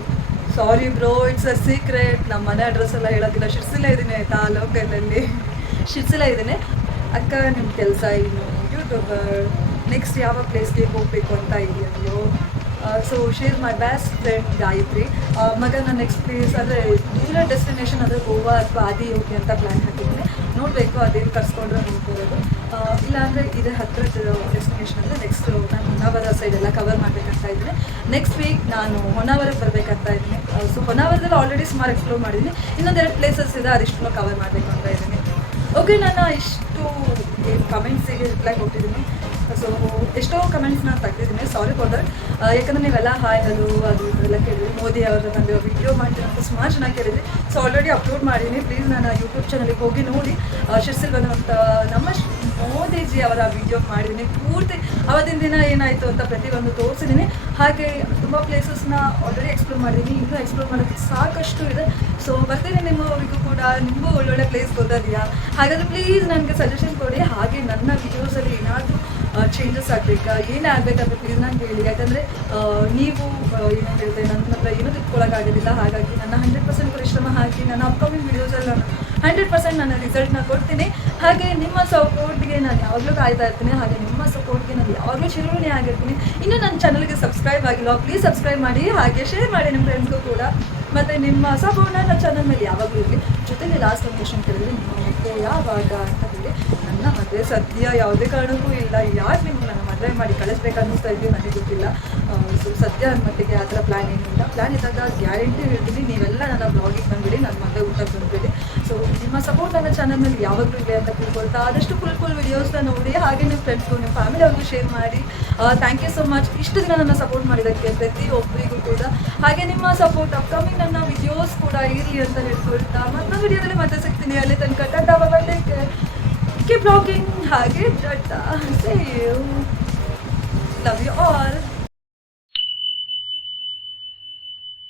sorry bro it's a secret ನಮ್ಮ ಮನೆ ಅಡ್ರೆಸ್ ಎಲ್ಲ ಹೇಳೋದಿಲ್ಲ. ಶಿರ್ಸಿಲೇ ಇದ್ದೀನಿ ಆಯಿತಾ? ಲೋಕಲಲ್ಲಿ ಶಿರ್ಸಿಲೇ ಇದ್ದೀನಿ ಅಕ್ಕ ನಿಮ್ಮ ಕೆಲಸ ಏನು? ಯೂಟ್ಯೂಬರ್ ನೆಕ್ಸ್ಟ್ ಯಾವ ಪ್ಲೇಸ್ಗೆ ಹೋಗಬೇಕು ಅಂತ ಇದೆಯೋ so she is my best friend Gayatri. ಮಗನ ನೆಕ್ಸ್ಟ್ ಪ್ಲೇಸ್ ಅಂದರೆ ದೂರ ಡೆಸ್ಟಿನೇಷನ್ ಅಂದರೆ ಗೋವಾ ಅಥವಾ ಆದಿ ಯೋಗಿ ಅಂತ ಪ್ಲ್ಯಾನ್ ಹಾಕಿದ್ದೀನಿ ನೋಡಬೇಕು ಅದೇನು ಕರ್ಸ್ಕೊಂಡ್ರೆ ಇಲ್ಲ ಇಲ್ಲಾಂದರೆ ಇದೇ ಹತ್ತಿರದ ಡೆಸ್ಟಿನೇಷನ್ ಅಂದರೆ ನೆಕ್ಸ್ಟ್ ನಾನು ಹೊನ್ನಾವರ ಸೈಡ್ ಎಲ್ಲ ಕವರ್ ಮಾಡಬೇಕಂತ ಇದ್ದೀನಿ. ನೆಕ್ಸ್ಟ್ ವೀಕ್ ನಾನು ಹೊನ್ನಾವರಕ್ಕೆ ಬರಬೇಕಂತ ಇದ್ದೀನಿ. ಸೊ ಹೊನ್ನಾವರದಲ್ಲಿ ಆಲ್ರೆಡಿ ಸುಮಾರು ಎಕ್ಸ್ಪ್ಲೋರ್ ಮಾಡಿದ್ದೀನಿ. ಇನ್ನೊಂದೆರಡು ಪ್ಲೇಸಸ್ ಇದೆ ಅದಿಷ್ಟು ಕವರ್ ಮಾಡಬೇಕು ಅಂತ ಇದ್ದೀನಿ. ಓಕೆ ನಾನು ಇಷ್ಟು ಕಮೆಂಟ್ಸಿಗೆ ರಿಪ್ಲೈ ಕೊಟ್ಟಿದ್ದೀನಿ. ಸೊ ಎಷ್ಟೋ ಕಮೆಂಟ್ಸ್ ನಾನು ತೆಗ್ದಿದ್ದೀನಿ. ಸಾರಿ ಫಾರ್ ದಟ್ ಯಾಕಂದರೆ ನೀವೆಲ್ಲ ಹಾಯ್ ಹಲೋ ಅದು ಎಲ್ಲ ಕೇಳಿದ್ರಿ. ಮೋದಿ ಅವರ ನಂದು ವಿಡಿಯೋ ಮಾಡ್ತೀನಿ ಅಂತ ಸುಮಾರು ಚೆನ್ನಾಗಿ ಕೇಳಿದ್ರಿ. ಸೊ ಆಲ್ರೆಡಿ ಅಪ್ಲೋಡ್ ಮಾಡಿದ್ದೀನಿ ಪ್ಲೀಸ್ ನಾನು ಯೂಟ್ಯೂಬ್ ಚಾನಲಿಗೆ ಹೋಗಿ ನೋಡಿ. ಶಿರ್ಸಿಲ್ ಬಂದಂಥ ನಮ್ಮ ಮೋದಿಜಿ ಅವರ ವಿಡಿಯೋ ಮಾಡಿದ್ದೀನಿ. ಪೂರ್ತಿ ಅವತ್ತಿನ ದಿನ ಏನಾಯಿತು ಅಂತ ಪ್ರತಿಯೊಂದು ತೋರಿಸಿದ್ದೀನಿ. ಹಾಗೆ ತುಂಬ ಪ್ಲೇಸಸ್ನ ಆಲ್ರೆಡಿ ಎಕ್ಸ್ಪ್ಲೋರ್ ಮಾಡಿದ್ದೀನಿ. ಇನ್ನೂ ಎಕ್ಸ್ಪ್ಲೋರ್ ಮಾಡೋಕ್ಕೆ ಸಾಕಷ್ಟು ಇದೆ. ಸೊ ಬರ್ತೀನಿ ನಿಮ್ಮವರಿಗೂ ಕೂಡ. ನಿಮಗೂ ಒಳ್ಳೊಳ್ಳೆ ಪ್ಲೇಸ್ ಗೊತ್ತಾಗಿದೆಯಾ ಹಾಗಾದರೆ ಪ್ಲೀಸ್ ನನಗೆ ಸಜೆಷನ್ ಕೊಡಿ. ಹಾಗೆ ನನ್ನ ವಿಡಿಯೋಸಲ್ಲಿ ಏನಾದರೂ ಚೇಂಜಸ್ ಆಗಬೇಕಾ? ಏನೇ ಆಗಬೇಕಂತ ಪ್ಲೀಸ್ ನಾನು ಹೇಳಿ ಯಾಕಂದರೆ ನೀವು ಏನು ಹೇಳಿದೆ, ನನ್ನ ಹತ್ರ ಏನೂ ತಿಳ್ಕೊಳ್ಳೋಕ್ಕಾಗೋದಿಲ್ಲ ಹಾಗಾಗಿ ನನ್ನ ಹಂಡ್ರೆಡ್ ಪರ್ಸೆಂಟ್ ಪರಿಶ್ರಮ ಹಾಕಿ ನನ್ನ ಅಪ್ಕಮಿಂಗ್ ವಿಡಿಯೋಸಲ್ಲಿ ನಾನು ಹಂಡ್ರೆಡ್ ಪರ್ಸೆಂಟ್ ನನ್ನ ರಿಸಲ್ಟ್ನ ಕೊಡ್ತೀನಿ. ಹಾಗೆ ನಿಮ್ಮ ಸಪೋರ್ಟ್ಗೆ ನಾನು ಯಾವಾಗಲೂ ಕಾಯ್ತಾ ಇರ್ತೀನಿ. ಹಾಗೆ ನಿಮ್ಮ ಸಪೋರ್ಟ್ಗೆ ನಾನು ಯಾವಾಗಲೂ ಚಿರುಣಿ ಆಗಿರ್ತೀನಿ. ಇನ್ನೂ ನನ್ನ ಚಾನಲ್ಗೆ ಸಬ್ಸ್ಕ್ರೈಬ್ ಆಗಿಲ್ಲ ಪ್ಲೀಸ್ ಸಬ್ಸ್ಕ್ರೈಬ್ ಮಾಡಿ. ಹಾಗೆ ಶೇರ್ ಮಾಡಿ ನಿಮ್ಮ ಫ್ರೆಂಡ್ಸ್ಗೂ ಕೂಡ. ಮತ್ತು ನಿಮ್ಮ ಸಪೋರ್ಟ್ನ ನನ್ನ ಚಾನಲ್ ಮೇಲೆ ಯಾವಾಗಲೂ ಇರಲಿ. ಜೊತೆಗೆ ಲಾಸ್ಟ್ ಒಂದು ಕ್ವಶನ್ ಕೇಳಿದ್ರೆ ಮದುವೆ ಯಾವಾಗ ಅಂತ ನನ್ನ ಸದ್ಯ ಯಾವುದೇ ಕಾರಣಕ್ಕೂ ಇಲ್ಲ. ಯಾರು ನಿಮ್ಗೆ ನನ್ನ ಮದುವೆ ಮಾಡಿ ಕಳಿಸ್ಬೇಕನ್ನಿಸ್ತಾ ಇದ್ದೀವಿ ನನಗೆ ಗೊತ್ತಿಲ್ಲ. ಸೊ ಸದ್ಯ ನನ್ನ ಮಟ್ಟಿಗೆ ಆ ಥರ ಪ್ಲ್ಯಾನ್ ಇಲ್ಲ. ಪ್ಲ್ಯಾನ್ ಇದ್ದಾಗ ಗ್ಯಾರಂಟಿ ಹೇಳ್ತೀನಿ, ನೀವೆಲ್ಲ ನನ್ನ ಬ್ಲಾಗಿಗೆ ಬಂದ್ಬಿಡಿ, ನನ್ನ ಮದುವೆ ಊಟಕ್ಕೆ ಬಂದುಬಿಡಿ. ಸೊ ನಿಮ್ಮ ಸಪೋರ್ಟ್ ನನ್ನ ಚಾನಲ್ನಲ್ಲಿ ಯಾವಾಗಲೂ ಇದೆ ಅಂತ ತಿಳ್ಕೊಳ್ತಾ ಆದಷ್ಟು ಫುಲ್ ಫುಲ್ ವೀಡಿಯೋಸ್ನ ನೋಡಿ, ಹಾಗೆ ನಿಮ್ಮ ಫ್ರೆಂಡ್ಸ್ಗೂ ನಿಮ್ಮ ಫ್ಯಾಮಿಲಿ ಅವ್ರಿಗೂ ಶೇರ್ ಮಾಡಿ. ಥ್ಯಾಂಕ್ ಯು ಸೊ ಮಚ್ ಇಷ್ಟು ದಿನ ನನ್ನ ಸಪೋರ್ಟ್ ಮಾಡಿದ್ದಕ್ಕೆ ಪ್ರತಿಯೊಬ್ಬರಿಗೂ ಕೂಡ. ಹಾಗೆ ನಿಮ್ಮ ಸಪೋರ್ಟ್ ಅಪ್ಕಮಿಂಗ್ ನನ್ನ ವಿಡಿಯೋಸ್ ಕೂಡ ಇರಲಿ ಅಂತ ಹೇಳ್ಕೊಳ್ತಾ ಮತ್ತೊಂದು ವಿಡಿಯೋದಲ್ಲಿ ಮತ್ತೆ ಸಿಗ್ತೀನಿ. ಅಲ್ಲಿ ತನಕ, ಟಾಟಾ ಬಾಬಾ Keep vlogging. Hage it. See you. Love you all.